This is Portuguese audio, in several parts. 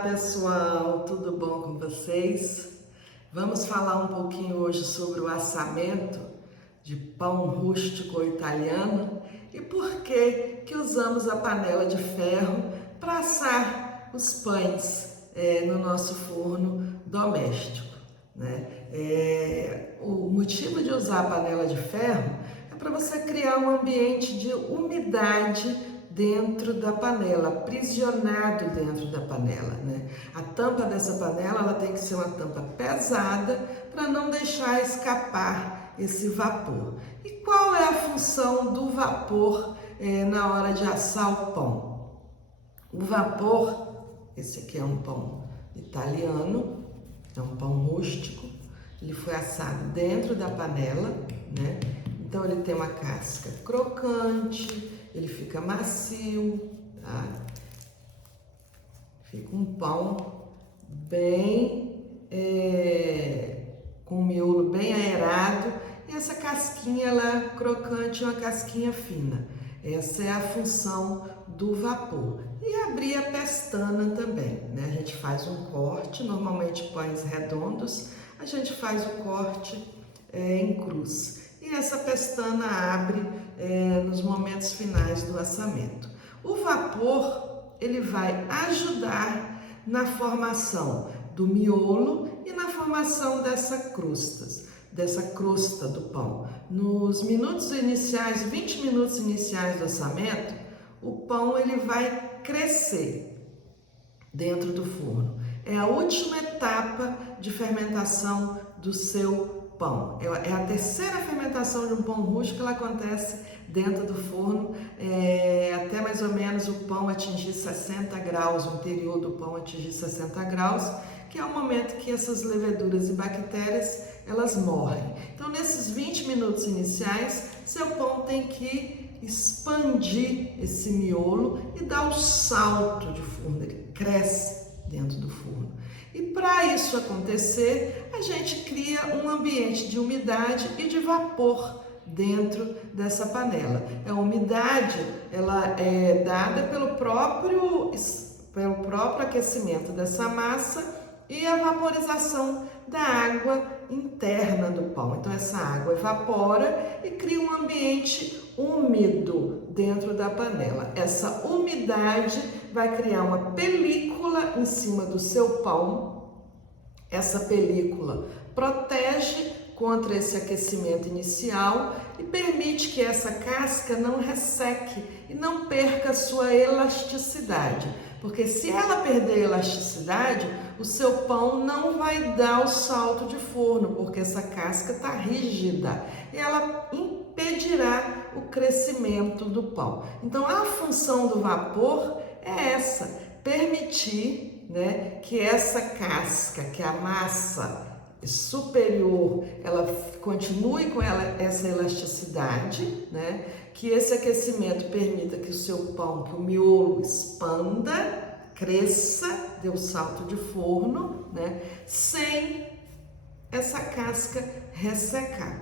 Olá pessoal, tudo bom com vocês? Vamos falar um pouquinho hoje sobre o assamento de pão rústico italiano e por que usamos a panela de ferro para assar os pães no nosso forno doméstico, né? O motivo de usar a panela de ferro é para você criar um ambiente de umidade dentro da panela, aprisionado dentro da panela, né? A tampa dessa panela ela tem que ser uma tampa pesada para não deixar escapar esse vapor. E qual é a função do vapor na hora de assar o pão? O vapor, esse aqui é um pão italiano, é um pão rústico, ele foi assado dentro da panela, né? Então ele tem uma casca crocante, ele fica macio, tá? Fica um pão bem, com o miolo bem aerado e essa casquinha ela crocante, uma casquinha fina. Essa é a função do vapor. E abrir a pestana também, né? A gente faz um corte, normalmente pães redondos, a gente faz o corte em cruz. E essa pestana abre nos momentos finais do assamento. O vapor, ele vai ajudar na formação do miolo e na formação dessa crosta do pão. Nos minutos iniciais, 20 minutos iniciais do assamento, o pão ele vai crescer dentro do forno. É a última etapa de fermentação do seu pão. É a terceira fermentação de um pão rústico, ela acontece dentro do forno, até mais ou menos o pão atingir 60 graus, o interior do pão atingir 60 graus, que é o momento que essas leveduras e bactérias, elas morrem. Então, nesses 20 minutos iniciais, seu pão tem que expandir esse miolo e dar o salto de forno, ele cresce dentro do forno. E para isso acontecer, a gente cria um ambiente de umidade e de vapor dentro dessa panela. A umidade ela é dada pelo próprio aquecimento dessa massa e a vaporização da água interna do pão. Então essa água evapora e cria um ambiente úmido dentro da panela. Essa umidade vai criar uma película em cima do seu pão. Essa película protege contra esse aquecimento inicial e permite que essa casca não resseque e não perca sua elasticidade. Porque se ela perder a elasticidade, o seu pão não vai dar o salto de forno, porque essa casca está rígida e ela impedirá o crescimento do pão. Então a função do vapor é essa, permitir, né, que essa casca, que a massa superior, ela continue com essa elasticidade, né? Que esse aquecimento permita que o seu pão, que o miolo expanda, cresça, dê o salto de forno, né? Sem essa casca ressecar.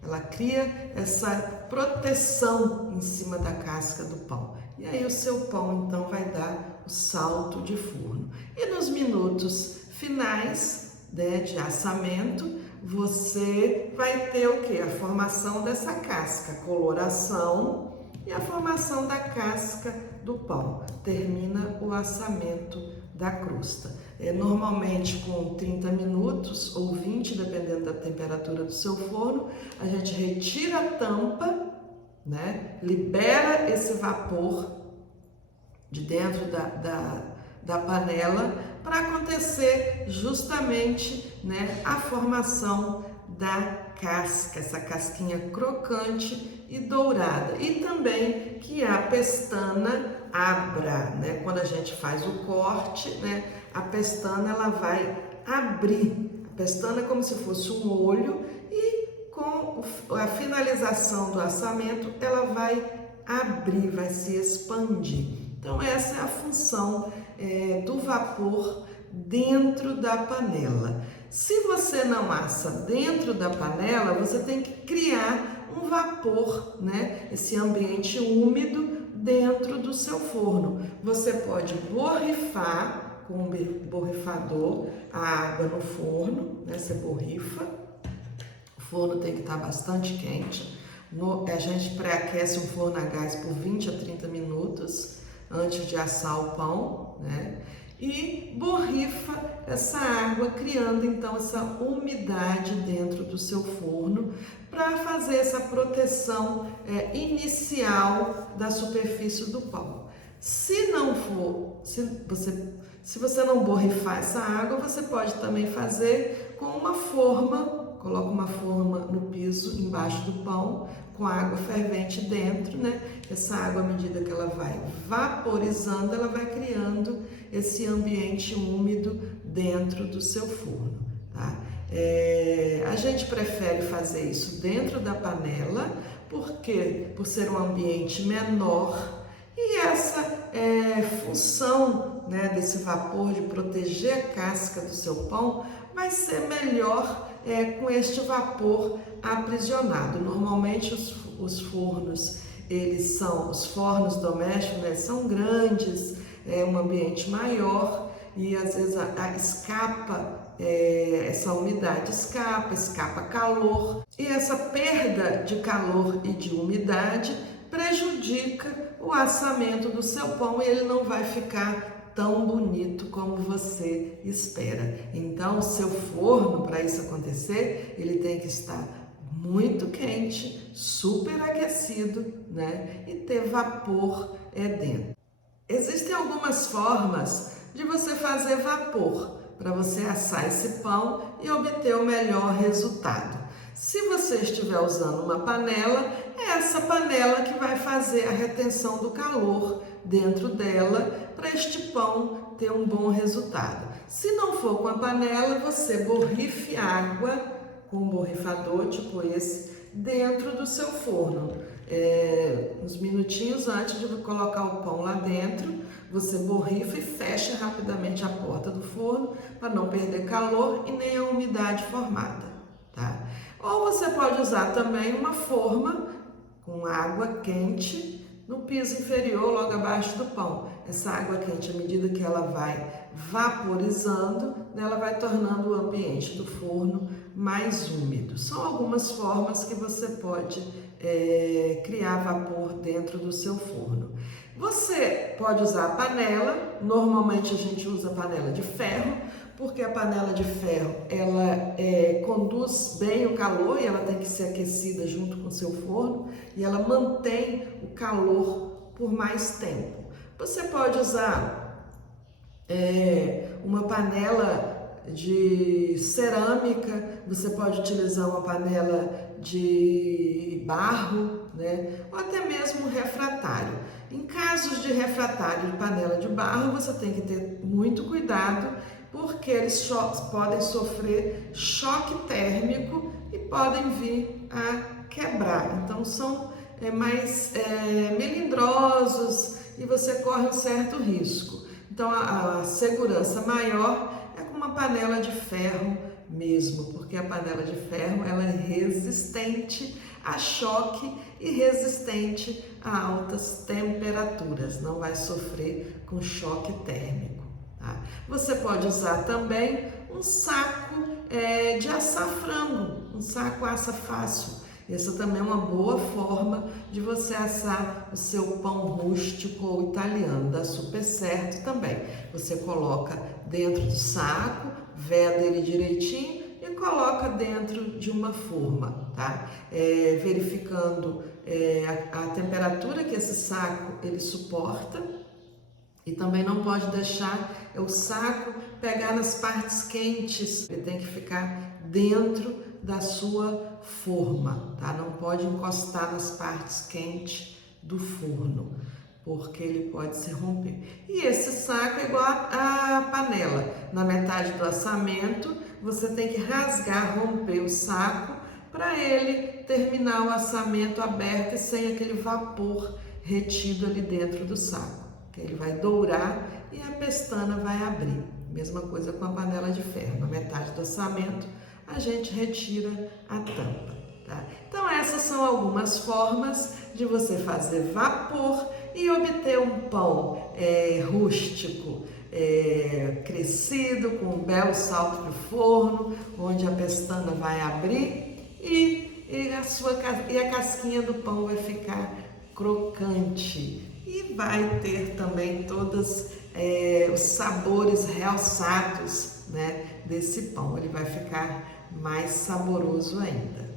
Ela cria essa proteção em cima da casca do pão. E aí o seu pão então vai dar o salto de forno. E nos minutos finais, né, de assamento, você vai ter o que? A formação dessa casca, a coloração e a formação da casca do pão. Termina o assamento da crosta. Normalmente com 30 minutos ou 20, dependendo da temperatura do seu forno, a gente retira a tampa, né, libera esse vapor de dentro da panela para acontecer justamente, né, a formação da casca, essa casquinha crocante e dourada. E também que a pestana abra, né? Quando a gente faz o corte, né, a pestana ela vai abrir. A pestana é como se fosse um olho e com a finalização do assamento ela vai abrir, vai se expandir. Então essa é a função do vapor dentro da panela. Se você não assa dentro da panela, você tem que criar um vapor, né? Esse ambiente úmido dentro do seu forno. Você pode borrifar com um borrifador a água no forno, né? Você borrifa, o forno tem que estar bastante quente. A gente pré-aquece um forno a gás por 20 a 30 minutos antes de assar o pão, né? E borrifa essa água, criando então essa umidade dentro do seu forno para fazer essa proteção inicial da superfície do pão. Se não for, se você não borrifar essa água, você pode também fazer com uma forma. Coloca uma forma no piso, embaixo do pão, com água fervente dentro, né? Essa água, à medida que ela vai vaporizando, ela vai criando esse ambiente úmido dentro do seu forno, tá? A gente prefere fazer isso dentro da panela, porque por ser um ambiente menor, e essa função, né, desse vapor de proteger a casca do seu pão vai ser melhor com este vapor aprisionado. Normalmente os fornos, os fornos domésticos, né, são grandes, um ambiente maior e às vezes essa umidade escapa calor, e essa perda de calor e de umidade prejudica o assamento do seu pão e ele não vai ficar tão bonito como você espera. Então, o seu forno, para isso acontecer, ele tem que estar muito quente, super aquecido, né? E ter vapor dentro. Existem algumas formas de você fazer vapor para você assar esse pão e obter o melhor resultado. Se você estiver usando uma panela, é essa panela que vai fazer a retenção do calor dentro dela para este pão ter um bom resultado. Se não for com a panela, você borrife água com um borrifador tipo esse dentro do seu forno. Uns minutinhos antes de colocar o pão lá dentro, você borrifa e fecha rapidamente a porta do forno para não perder calor e nem a umidade formada, tá? Ou você pode usar também uma forma com água quente no piso inferior, logo abaixo do pão. Essa água quente, à medida que ela vai vaporizando, ela vai tornando o ambiente do forno mais úmido. São algumas formas que você pode criar vapor dentro do seu forno. Você pode usar a panela, normalmente a gente usa panela de ferro, porque a panela de ferro ela conduz bem o calor e ela tem que ser aquecida junto com o seu forno e ela mantém o calor por mais tempo. Você pode usar uma panela de cerâmica, você pode utilizar uma panela de barro, né? Ou até mesmo refratário. Em casos de refratário de panela de barro, você tem que ter muito cuidado, porque eles podem sofrer choque térmico e podem vir a quebrar. Então são mais melindrosos e você corre um certo risco. Então a segurança maior é com uma panela de ferro mesmo, porque a panela de ferro ela é resistente a choque e resistente a altas temperaturas, não vai sofrer com choque térmico. Tá? Você pode usar também um saco de assar frango, um saco assa fácil. Essa também é uma boa forma de você assar o seu pão rústico ou italiano, dá super certo também. Você coloca dentro do saco, veda ele direitinho e coloca dentro de uma forma, tá? Verificando a temperatura que esse saco ele suporta. E também não pode deixar o saco pegar nas partes quentes, ele tem que ficar dentro da sua forma, tá? Não pode encostar nas partes quentes do forno, porque ele pode se romper. E esse saco é igual a panela. Na metade do assamento, você tem que rasgar, romper o saco para ele terminar o assamento aberto e sem aquele vapor retido ali dentro do saco. Ele vai dourar e a pestana vai abrir. Mesma coisa com a panela de ferro. Na metade do assamento, a gente retira a tampa. Tá? Então, essas são algumas formas de você fazer vapor e obter um pão rústico, crescido, com um belo salto para o forno, onde a pestana vai abrir e a casquinha do pão vai ficar crocante e vai ter também todos os sabores realçados, né, desse pão. Ele vai ficar mais saboroso ainda.